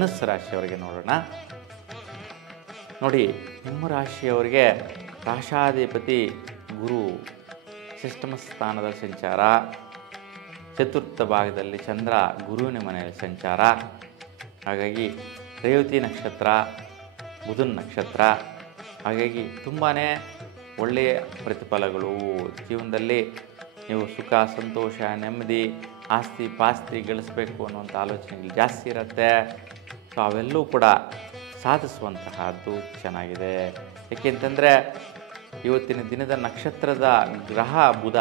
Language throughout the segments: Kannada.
ಧನುಸ್ಸು ರಾಶಿಯವರಿಗೆ ನೋಡೋಣ. ನೋಡಿ, ನಿಮ್ಮ ರಾಶಿಯವರಿಗೆ ರಾಶಾಧಿಪತಿ ಗುರು ಷಷ್ಠಮ ಸ್ಥಾನದ ಸಂಚಾರ, ಚತುರ್ಥ ಭಾಗದಲ್ಲಿ ಚಂದ್ರ ಗುರುವಿನ ಮನೆಯಲ್ಲಿ ಸಂಚಾರ. ಹಾಗಾಗಿ ರೇವತಿ ನಕ್ಷತ್ರ, ಬುಧನ ನಕ್ಷತ್ರ. ಹಾಗಾಗಿ ತುಂಬಾ ಒಳ್ಳೆಯ ಪ್ರತಿಫಲಗಳು ಜೀವನದಲ್ಲಿ. ನೀವು ಸುಖ, ಸಂತೋಷ, ನೆಮ್ಮದಿ, ಆಸ್ತಿ ಪಾಸ್ತಿ ಗಳಿಸಬೇಕು ಅನ್ನುವಂಥ ಆಲೋಚನೆಗಳು ಜಾಸ್ತಿ ಇರುತ್ತೆ. ಸೊ ಅವೆಲ್ಲವೂ ಕೂಡ ಸಾಧಿಸುವಂತಹದ್ದು ಚೆನ್ನಾಗಿದೆ. ಏಕೆಂತಂದರೆ ಇವತ್ತಿನ ದಿನದ ನಕ್ಷತ್ರದ ಗ್ರಹ ಬುಧ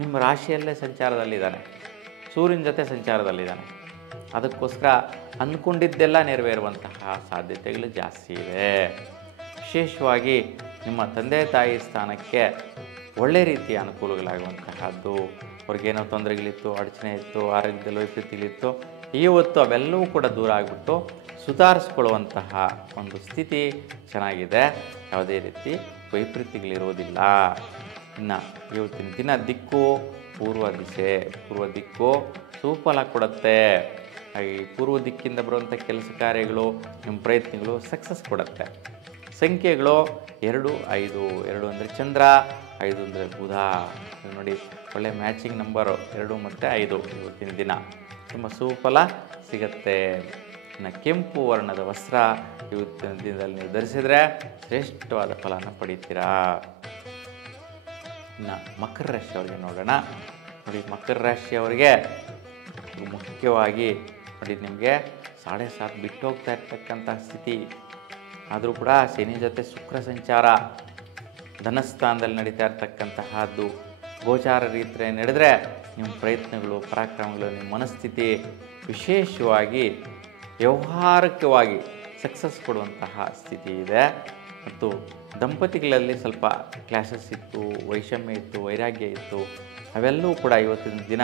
ನಿಮ್ಮ ರಾಶಿಯಲ್ಲೇ ಸಂಚಾರದಲ್ಲಿದ್ದಾನೆ, ಸೂರ್ಯನ ಜೊತೆ ಸಂಚಾರದಲ್ಲಿದ್ದಾನೆ. ಅದಕ್ಕೋಸ್ಕರ ಅಂದ್ಕೊಂಡಿದ್ದೆಲ್ಲ ನೆರವೇರುವಂತಹ ಸಾಧ್ಯತೆಗಳು ಜಾಸ್ತಿ ಇದೆ. ವಿಶೇಷವಾಗಿ ನಿಮ್ಮ ತಂದೆ ತಾಯಿ ಸ್ಥಾನಕ್ಕೆ ಒಳ್ಳೆ ರೀತಿಯ ಅನುಕೂಲಗಳಾಗುವಂತಹದ್ದು. ಅವ್ರಿಗೇನೋ ತೊಂದರೆಗಳಿತ್ತು, ಅಡಚಣೆ ಇತ್ತು, ಆರೋಗ್ಯದಲ್ಲಿ ವೈಪರೀತ್ಯಗಳಿತ್ತು, ಇವತ್ತು ಅವೆಲ್ಲವೂ ಕೂಡ ದೂರ ಆಗಿಬಿಟ್ಟು ಸುಧಾರಿಸ್ಕೊಳ್ಳುವಂತಹ ಒಂದು ಸ್ಥಿತಿ ಚೆನ್ನಾಗಿದೆ. ಯಾವುದೇ ರೀತಿ ವೈಪರೀತ್ಯಗಳಿರೋದಿಲ್ಲ. ಇನ್ನು ಇವತ್ತಿನ ದಿನ ದಿಕ್ಕು ಪೂರ್ವ ದಿಶೆ. ಪೂರ್ವ ದಿಕ್ಕು ಸುಫಲ ಕೊಡುತ್ತೆ. ಹಾಗೆ ಪೂರ್ವ ದಿಕ್ಕಿಂದ ಬರುವಂಥ ಕೆಲಸ ಕಾರ್ಯಗಳು, ನಿಮ್ಮ ಪ್ರಯತ್ನಗಳು ಸಕ್ಸಸ್ ಕೊಡುತ್ತೆ. ಸಂಖ್ಯೆಗಳು 2, 5. 2 ಅಂದರೆ ಚಂದ್ರ, 5 ಅಂದರೆ ಬುಧ. ನೋಡಿ, ಒಳ್ಳೆ ಮ್ಯಾಚಿಂಗ್ ನಂಬರು 2 ಮತ್ತು 5 ಇವತ್ತಿನ ದಿನ ತುಂಬ ಸುಫಲ ಸಿಗತ್ತೆ. ಇನ್ನು ಕೆಂಪು ವರ್ಣದ ವಸ್ತ್ರ ಇವತ್ತಿನ ದಿನದಲ್ಲಿ ನೀವು ಧರಿಸಿದರೆ ಶ್ರೇಷ್ಠವಾದ ಫಲನ ಪಡಿತೀರಾ. ಇನ್ನು ಮಕರ ರಾಶಿಯವರಿಗೆ ನೋಡೋಣ. ನೋಡಿ, ಮಕರ ರಾಶಿಯವರಿಗೆ ಮುಖ್ಯವಾಗಿ ನೋಡಿ, ನಿಮಗೆ 7.5 ಬಿಟ್ಟು ಹೋಗ್ತಾ ಇರ್ತಕ್ಕಂಥ ಸ್ಥಿತಿ. ಆದರೂ ಕೂಡ ಶನಿ ಜೊತೆ ಶುಕ್ರ ಸಂಚಾರ ಧನಸ್ಥಾನದಲ್ಲಿ ನಡೀತಾ ಇರ್ತಕ್ಕಂತಹದ್ದು. ಗೋಚಾರ ರೀತಿಯ ನಡೆದರೆ ನಿಮ್ಮ ಪ್ರಯತ್ನಗಳು, ಪರಾಕ್ರಮಗಳು, ನಿಮ್ಮ ಮನಸ್ಥಿತಿ ವಿಶೇಷವಾಗಿ ವ್ಯವಹಾರಿಕವಾಗಿ ಸಕ್ಸಸ್ ಕೊಡುವಂತಹ ಸ್ಥಿತಿ ಇದೆ. ಮತ್ತು ದಂಪತಿಗಳಲ್ಲಿ ಸ್ವಲ್ಪ ಕ್ಲಾಶಸ್ ಇತ್ತು, ವೈಷಮ್ಯ ಇತ್ತು, ವೈರಾಗ್ಯ ಇತ್ತು. ಅವೆಲ್ಲವೂ ಕೂಡ ಇವತ್ತಿನ ದಿನ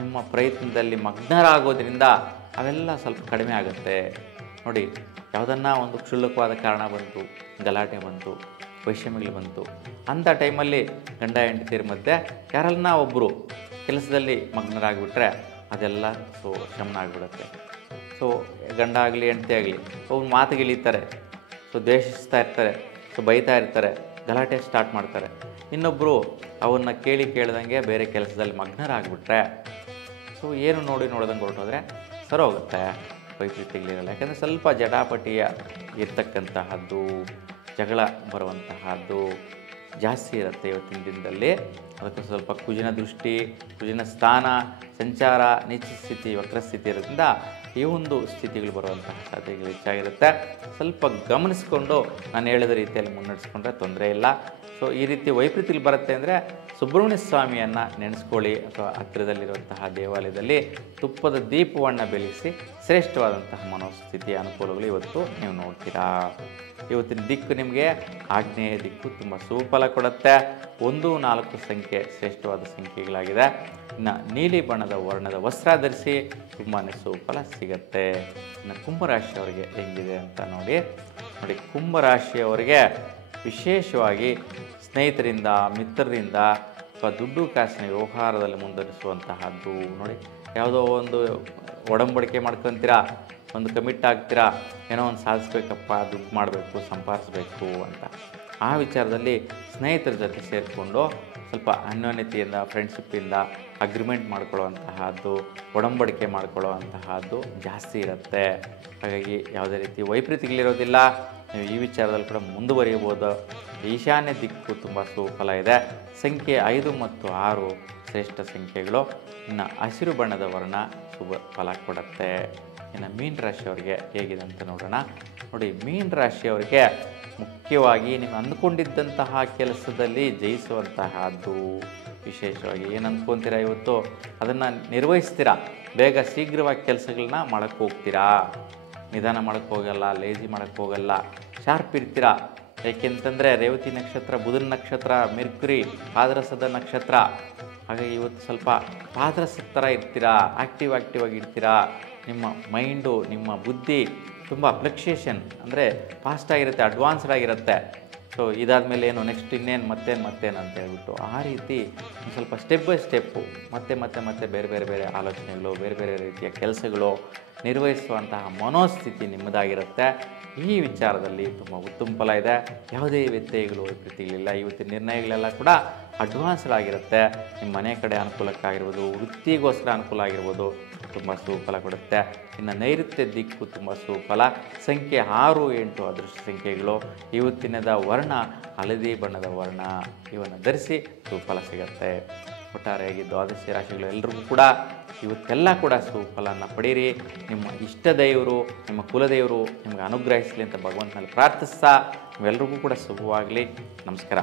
ನಿಮ್ಮ ಪ್ರಯತ್ನದಲ್ಲಿ ಮಗ್ನರಾಗೋದ್ರಿಂದ ಅವೆಲ್ಲ ಸ್ವಲ್ಪ ಕಡಿಮೆ ಆಗುತ್ತೆ. ನೋಡಿ, ಯಾವುದನ್ನ ಒಂದು ಕ್ಷುಲ್ಲಕವಾದ ಕಾರಣ ಬಂತು, ಗಲಾಟೆ ಬಂತು, ವೈಷಮ್ಯಗಳು ಬಂತು, ಅಂಥ ಟೈಮಲ್ಲಿ ಗಂಡ ಹೆಂಡತಿಯರ ಮಧ್ಯೆ ಯಾರನ್ನ ಒಬ್ಬರು ಕೆಲಸದಲ್ಲಿ ಮಗ್ನರಾಗಿಬಿಟ್ರೆ ಅದೆಲ್ಲ ಶಮನ ಆಗಿಬಿಡುತ್ತೆ. ಸೊ ಗಂಡ ಆಗಲಿ ಹೆಂಡತಿ ಆಗಲಿ ಅವ್ರು ಮಾತುಗಿಳಿತಾರೆ, ದ್ವೇಷಿಸ್ತಾ ಇರ್ತಾರೆ, ಬೈತಾ ಇರ್ತಾರೆ, ಗಲಾಟೆ ಸ್ಟಾರ್ಟ್ ಮಾಡ್ತಾರೆ. ಇನ್ನೊಬ್ಬರು ಅವನ್ನ ಕೇಳ್ದಂಗೆ ಬೇರೆ ಕೆಲಸದಲ್ಲಿ ಮಗ್ನರಾಗಿಬಿಟ್ರೆ ಏನು ನೋಡ್ದಂಗೆ ಹೊರಟೋದ್ರೆ ಸರೋಗುತ್ತೆ, ವೈಪರೀತ್ಯಗಳಿರಲ್ಲ. ಯಾಕಂದರೆ ಸ್ವಲ್ಪ ಜಟಾಪಟಿಯ ಇರ್ತಕ್ಕಂತಹದ್ದು, ಜಗಳ ಬರುವಂತಹದ್ದು ಜಾಸ್ತಿ ಇರುತ್ತೆ ಇವತ್ತಿನ ದಿನದಲ್ಲಿ. ಅದಕ್ಕೆ ಸ್ವಲ್ಪ ಕುಜಿನ ದೃಷ್ಟಿ, ಕುಜಿನ ಸ್ಥಾನ, ಸಂಚಾರ, ನೀಚ ಸ್ಥಿತಿ, ವಕ್ರಸ್ಥಿತಿ ಇರೋದ್ರಿಂದ ಈ ಒಂದು ಸ್ಥಿತಿಗಳು ಬರುವಂತಹ ಸಾಧ್ಯತೆಗಳು ಹೆಚ್ಚಾಗಿರುತ್ತೆ. ಸ್ವಲ್ಪ ಗಮನಿಸ್ಕೊಂಡು ನಾನು ಹೇಳಿದ ರೀತಿಯಲ್ಲಿ ಮುನ್ನಡೆಸ್ಕೊಂಡ್ರೆ ತೊಂದರೆ ಇಲ್ಲ. ಸೊ ಈ ರೀತಿ ವೈಪರೀತ್ಯಗಳು ಬರುತ್ತೆ ಅಂದರೆ ಸುಬ್ರಹ್ಮಣ್ಯ ಸ್ವಾಮಿಯನ್ನು ನೆನೆಸ್ಕೊಳ್ಳಿ, ಅಥವಾ ಹತ್ತಿರದಲ್ಲಿರುವಂತಹ ದೇವಾಲಯದಲ್ಲಿ ತುಪ್ಪದ ದೀಪವನ್ನು ಬೆಳೆಸಿ ಶ್ರೇಷ್ಠವಾದಂತಹ ಮನೋಸ್ಥಿತಿಯ ಅನುಕೂಲಗಳು ಇವತ್ತು ನೀವು ನೋಡ್ತೀರಾ. ಇವತ್ತಿನ ದಿಕ್ಕು ನಿಮಗೆ ಆಗ್ನೇಯ ದಿಕ್ಕು ತುಂಬ ಸುಫಲ ಕೊಡುತ್ತೆ. 1, 4 ಸಂಖ್ಯೆ ಶ್ರೇಷ್ಠವಾದ ಸಂಖ್ಯೆಗಳಾಗಿದೆ. ಇನ್ನು ನೀಲಿ ಬಣ್ಣದ ವರ್ಣದ ವಸ್ತ್ರ ಧರಿಸಿ ತುಂಬಾ ಸುಫಲ ಸಿಗತ್ತೆ. ಇನ್ನು ಕುಂಭರಾಶಿಯವರಿಗೆ ಹೆಂಗಿದೆ ಅಂತ ನೋಡಿ. ಕುಂಭರಾಶಿಯವರಿಗೆ ವಿಶೇಷವಾಗಿ ಸ್ನೇಹಿತರಿಂದ, ಮಿತ್ರರಿಂದ ಅಥವಾ ದುಡ್ಡು ಕಾಸಿನ ವ್ಯವಹಾರದಲ್ಲಿ ಮುಂದುವರಿಸುವಂತಹದ್ದು. ನೋಡಿ, ಯಾವುದೋ ಒಂದು ಒಡಂಬಡಿಕೆ ಮಾಡ್ಕೊತೀರಾ, ಒಂದು ಕಮಿಟ್ ಆಗ್ತೀರಾ, ಏನೋ ಒಂದು ಸಾಧಿಸ್ಬೇಕಪ್ಪ, ದುಡ್ಡು ಮಾಡಬೇಕು, ಸಂಪಾದಿಸಬೇಕು ಅಂತ. ಆ ವಿಚಾರದಲ್ಲಿ ಸ್ನೇಹಿತರ ಜೊತೆ ಸೇರಿಕೊಂಡು ಸ್ವಲ್ಪ ಅನ್ಯೋನ್ಯತೆಯಿಂದ, ಫ್ರೆಂಡ್ಶಿಪ್ಪಿಂದ ಅಗ್ರಿಮೆಂಟ್ ಮಾಡ್ಕೊಳ್ಳುವಂತಹದ್ದು, ಒಡಂಬಡಿಕೆ ಮಾಡ್ಕೊಳ್ಳುವಂತಹದ್ದು ಜಾಸ್ತಿ ಇರುತ್ತೆ. ಹಾಗಾಗಿ ಯಾವುದೇ ರೀತಿ ವೈಪರೀತ್ಯಗಳಿರೋದಿಲ್ಲ. ನೀವು ಈ ವಿಚಾರದಲ್ಲಿ ಕೂಡ ಮುಂದುವರಿಯಬಹುದು. ಈಶಾನ್ಯ ದಿಕ್ಕು ತುಂಬ ಸುಫಲ ಇದೆ. ಸಂಖ್ಯೆ 5 ಮತ್ತು 6 ಶ್ರೇಷ್ಠ ಸಂಖ್ಯೆಗಳು. ಇನ್ನು ಹಸಿರು ಬಣ್ಣದ ವರ್ಣ ಶುಭ ಫಲ ಕೊಡುತ್ತೆ. ಇನ್ನು ಮೀನ ರಾಶಿಯವರಿಗೆ ಹೇಗಿದೆ ಅಂತ ನೋಡೋಣ. ನೋಡಿ, ಮೀನ ರಾಶಿಯವರಿಗೆ ಮುಖ್ಯವಾಗಿ ನೀವು ಅಂದ್ಕೊಂಡಿದ್ದಂತಹ ಕೆಲಸದಲ್ಲಿ ಜಯಿಸುವಂತಹದ್ದು. ವಿಶೇಷವಾಗಿ ಏನು ಅಂದ್ಕೊತೀರಾ ಇವತ್ತು ಅದನ್ನು ನಿರ್ವಹಿಸ್ತೀರಾ. ಬೇಗ ಶೀಘ್ರವಾಗಿ ಕೆಲಸಗಳನ್ನ ಮಾಡೋಕ್ಕೆ ಹೋಗ್ತೀರಾ. ನಿಧಾನ ಮಾಡೋಕ್ಕೆ ಹೋಗಲ್ಲ, ಲೇಜಿ ಮಾಡೋಕ್ಕೆ ಹೋಗಲ್ಲ, ಶಾರ್ಪ್ ಇರ್ತೀರಾ. ಏಕೆಂತಂದರೆ ರೇವತಿ ನಕ್ಷತ್ರ, ಬುಧನ ನಕ್ಷತ್ರ, ಮೆರ್ಕ್ಯುರಿ ಪಾದರಸದ ನಕ್ಷತ್ರ. ಹಾಗಾಗಿ ಇವತ್ತು ಸ್ವಲ್ಪ ಪಾದರಸದ ಥರ ಇರ್ತೀರಾ, ಆ್ಯಕ್ಟಿವ್ ಆಗಿ ಇರ್ತೀರಾ. ನಿಮ್ಮ ಮೈಂಡು, ನಿಮ್ಮ ಬುದ್ಧಿ ತುಂಬ ಫ್ಲಕ್ಚುಯೇಷನ್ ಅಂದರೆ ಫಾಸ್ಟಾಗಿರುತ್ತೆ, ಅಡ್ವಾನ್ಸ್ಡ್ ಆಗಿರುತ್ತೆ. ಸೊ ಇದಾದಮೇಲೆ ಏನು ನೆಕ್ಸ್ಟ್ ಇನ್ನೇನು ಮತ್ತೇನು ಅಂತ ಹೇಳ್ಬಿಟ್ಟು ಆ ರೀತಿ ಒಂದು ಸ್ವಲ್ಪ ಸ್ಟೆಪ್ ಬೈ ಸ್ಟೆಪ್ಪು ಮತ್ತೆ ಬೇರೆ ಆಲೋಚನೆಗಳು ಬೇರೆ ರೀತಿಯ ಕೆಲಸಗಳು ನಿರ್ವಹಿಸುವಂತಹ ಮನೋಸ್ಥಿತಿ ನಿಮ್ಮದಾಗಿರುತ್ತೆ. ಈ ವಿಚಾರದಲ್ಲಿ ತುಂಬ ಉತ್ತಮ ಫಲ ಇದೆ. ಯಾವುದೇ ವ್ಯತ್ಯಯಗಳು ವೈಪರೀತ್ಯಗಳಿಲ್ಲ. ಇವತ್ತಿನ ನಿರ್ಣಯಗಳೆಲ್ಲ ಕೂಡ ಅಡ್ವಾನ್ಸ್ಡ್ ಆಗಿರುತ್ತೆ. ನಿಮ್ಮ ಮನೆ ಕಡೆ ಅನುಕೂಲಕ್ಕಾಗಿರ್ಬೋದು, ವೃತ್ತಿಗೋಸ್ಕರ ಅನುಕೂಲ ಆಗಿರ್ಬೋದು, ತುಂಬ ಸುಫಲ ಕೊಡುತ್ತೆ. ಇನ್ನು ನೈಋತ್ಯ ದಿಕ್ಕು ತುಂಬ ಸುಫಲ. ಸಂಖ್ಯೆ 6, 8 ಅದೃಷ್ಟ ಸಂಖ್ಯೆಗಳು. ಇವತ್ತಿನದ ವರ್ಣ ಹಳದಿ ಬಣ್ಣದ ವರ್ಣ. ಇವನ್ನು ಧರಿಸಿ ಸುಫಲ ಸಿಗುತ್ತೆ. ಒಟ್ಟಾರೆಯಾಗಿ ದ್ವಾದಶಿ ರಾಶಿಗಳು ಎಲ್ರಿಗೂ ಕೂಡ ಇವತ್ತೆಲ್ಲ ಕೂಡ ಸುಫಲನ ಪಡೀರಿ. ನಿಮ್ಮ ಇಷ್ಟ ದೇವರು, ನಿಮ್ಮ ಕುಲದೇವರು ನಿಮಗೆ ಅನುಗ್ರಹಿಸಲಿ ಅಂತ ಭಗವಂತನಲ್ಲಿ ಪ್ರಾರ್ಥಿಸ್ತಾ, ನೀವೆಲ್ಲರಿಗೂ ಕೂಡ ಶುಭವಾಗಲಿ. ನಮಸ್ಕಾರ.